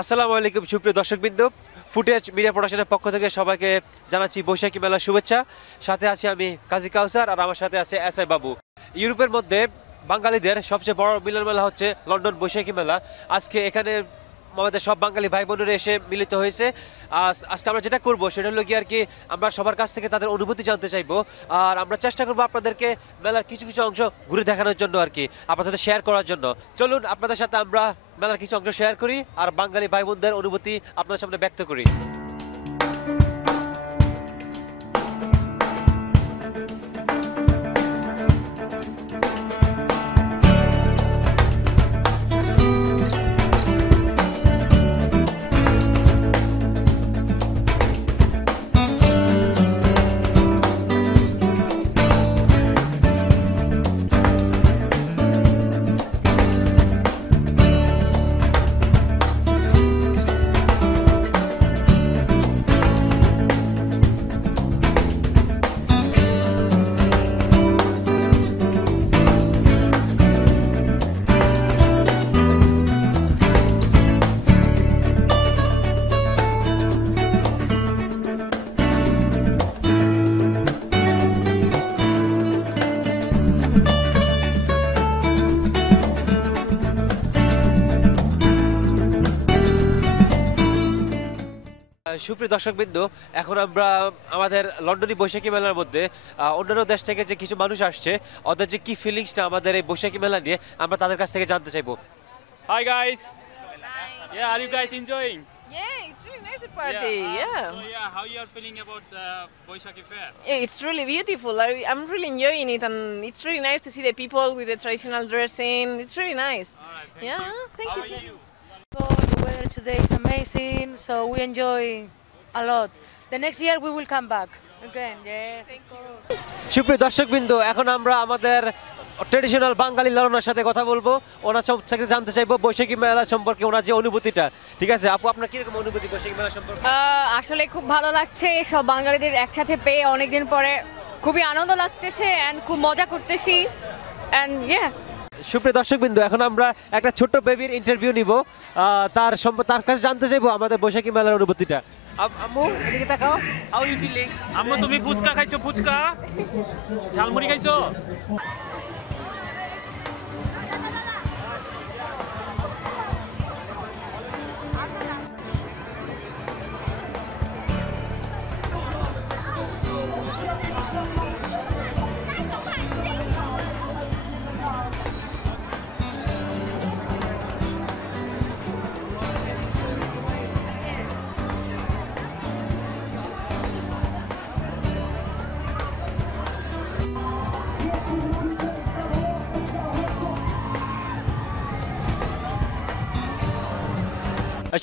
আসসালামু আলাইকুম সুপ্রিয় দর্শকবৃন্দ, ফুটেজ মিডিয়া প্রোডাকশনের পক্ষ থেকে সবাইকে জানাচ্ছি বৈশাখী মেলার শুভেচ্ছা। সাথে আছি আমি কাজী কাউসার আর আমার সাথে আছে এসআই বাবু। ইউরোপের মধ্যে বাঙালিদের সবচেয়ে বড় মিলন মেলা হচ্ছে লন্ডন বৈশাখী মেলা। আজকে এখানে আমাদের সব বাঙালি ভাই বোনেরা এসে মিলিত হয়েছে। আজকে আমরা যেটা করবো সেটা হলো কি আর কি, আমরা সবার কাছ থেকে তাদের অনুভূতি জানতে চাইবো, আর আমরা চেষ্টা করবো আপনাদেরকে মেলার কিছু কিছু অংশ ঘুরে দেখানোর জন্য আর কি, আপনাদের সাথে শেয়ার করার জন্য। চলুন আপনাদের সাথে আমরা মেলার কিছু অংশ শেয়ার করি আর বাঙালি ভাই বোনদের অনুভূতি আপনাদের সামনে ব্যক্ত করি। সুপ্রিয় দর্শকবৃন্দ, এখন আমরা আমাদের লন্ডনী বৈশাখী মেলার মধ্যে অন্যান্য দেশ থেকে যে কিছু মানুষ আসছে, ওদের যে কি ফিলিংসটা আমাদের এই বৈশাখী মেলা নিয়ে আমরা তাদের কাছ থেকে জানতে চাইবো। Hi guys. Hi. Yeah, are you guys enjoying? Yeah, it's really nice party. So how you are feeling about Boishaki Fair? Yeah, it's really beautiful. I'm really enjoying it, and it's really nice to see the people with the traditional dressing. It's really nice. All right, Thank How you. are you? The weather today is amazing, so we enjoy a lot. The next year we will come back again. Yes. Thank you. সুপ্রিয় দর্শকবৃন্দ, এখন আমরা আমাদের traditional বাঙালি লালনার সাথে কথা বলবো, ওনার সাথে জানতে চাইবো বৈশাখী মেলা সম্পর্কে ওনার যে অনুভূতিটা। ঠিক আছে আপু, আপনার কিরকম অনুভূতি বৈশাখী মেলা সম্পর্কে? আসলে খুব ভালো লাগছে সব বাঙালিদের একসাথে পেয়ে, অনেকদিন পরে খুবই আনন্দ লাগতেছে এন্ড খুব মজা করতেছি এন্ড সুপ্রিয় দর্শকবৃন্দ, এখন আমরা একটা ছোট্ট বেবির ইন্টারভিউ নিব, তার কাছে জানতে চাইবো আমাদের বৈশাখী মেলার অনুভূতিটা। আম্মু এদিকে তাকাও, হাউ ইউ ফিলিং? আম্মু তুমি ফুচকা খাইছো? ফুচকা ঝালমুড়ি খাইছো?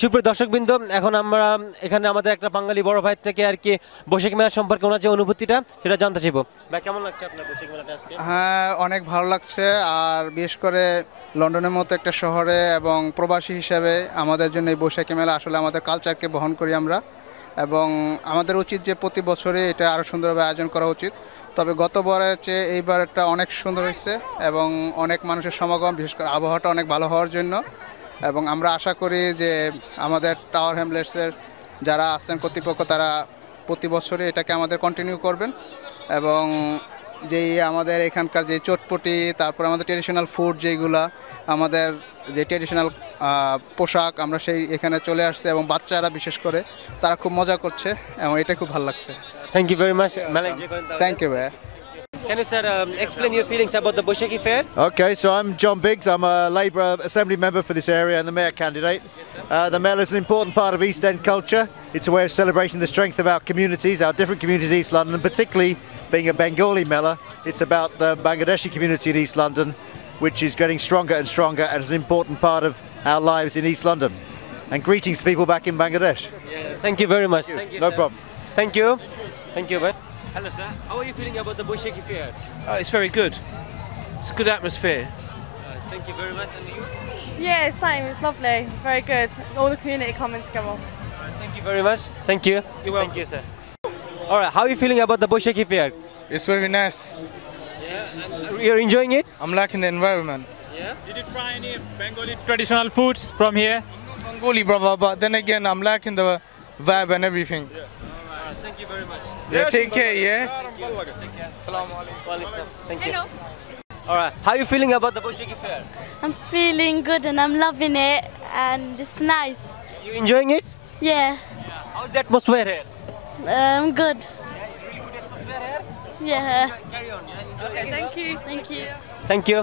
সুপ্রিয় দর্শকবৃন্দ, এখন আমরা এখানে আমাদের একটা বাঙালি বড় ভাই থেকে আর কি বৈশাখী মেলা সম্পর্কে ওনার যে অনুভূতিটা সেটা জানতে চাইবো। ভাই কেমন লাগছে আপনার বৈশাখী মেলাটা আজকে? হ্যাঁ, অনেক ভালো লাগছে। আর বিশেষ করে লন্ডনের মতো একটা শহরে এবং প্রবাসী হিসেবে আমাদের জন্য এই বৈশাখী মেলা আসলে আমাদের কালচারকে বহন করি আমরা, এবং আমাদের উচিত যে প্রতি বছরে এটা আরও সুন্দরভাবে আয়োজন করা উচিত। তবে গতবারের চেয়ে এইবারটা অনেক সুন্দর হয়েছে এবং অনেক মানুষের সমাগম, বিশেষ করে আবহাওয়াটা অনেক ভালো হওয়ার জন্য। এবং আমরা আশা করি যে আমাদের টাওয়ার হ্যামলেটসের যারা আছেন কর্তৃপক্ষ, তারা প্রতি বছরে এটাকে আমাদের কন্টিনিউ করবেন, এবং যেই আমাদের এখানকার যে চটপটি, তারপর আমাদের ট্রেডিশনাল ফুড যেগুলা, আমাদের যে ট্রেডিশনাল পোশাক, আমরা সেই এখানে চলে আসছে এবং বাচ্চারা বিশেষ করে তারা খুব মজা করছে এবং এটা খুব ভালো লাগছে। Thank you very much. Thank you ভাইয়া। Can you sir explain your feelings about the Boishaki Fair? Okay, so I'm John Biggs. I'm a Labour Assembly member for this area and the Mayor candidate. The Mela is an important part of East End culture. It's a way of celebrating the strength of our communities, our different communities in East London, and particularly being a Bengali Mela, it's about the Bangladeshi community in East London, which is getting stronger and stronger and is an important part of our lives in East London. And greetings to people back in Bangladesh. Thank you very much. Thank you, No sir. problem. Thank you. Thank you, man. Hello sir, how are you feeling about the Boishaki Fair? It's very good. It's a good atmosphere. Thank you very much. And you? Yeah, same. It's lovely. Very good. All the community coming together. Thank you very much. Thank you. You're welcome. Thank you, sir. All right, how are you feeling about the Boishaki Fair? It's very nice. You're enjoying it? I'm liking the environment. Did you try any Bengali traditional foods from here? Bengali, brother, but then again, I'm liking the vibe and everything. Thank you very much. Yeah, take care, yeah? Thank you. All right. How are you feeling about the Boishakhi Fair? I'm feeling good and I'm loving it and it's nice. You enjoying it? Yeah, How's the atmosphere here? good. Yeah. Carry on. Okay, thank you. Thank you. Thank you.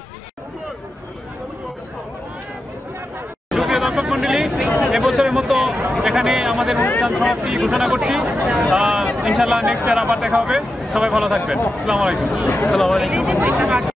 সুপ্রিয় দর্শক মণ্ডলী, এবছরের মতো এখানে আমাদের অনুষ্ঠান সমাপ্তি ঘোষণা করছি। ইনশাআল্লাহ নেক্সট ইয়ার আবার দেখা হবে। সবাই ভালো থাকবেন। আসসালামু আলাইকুম।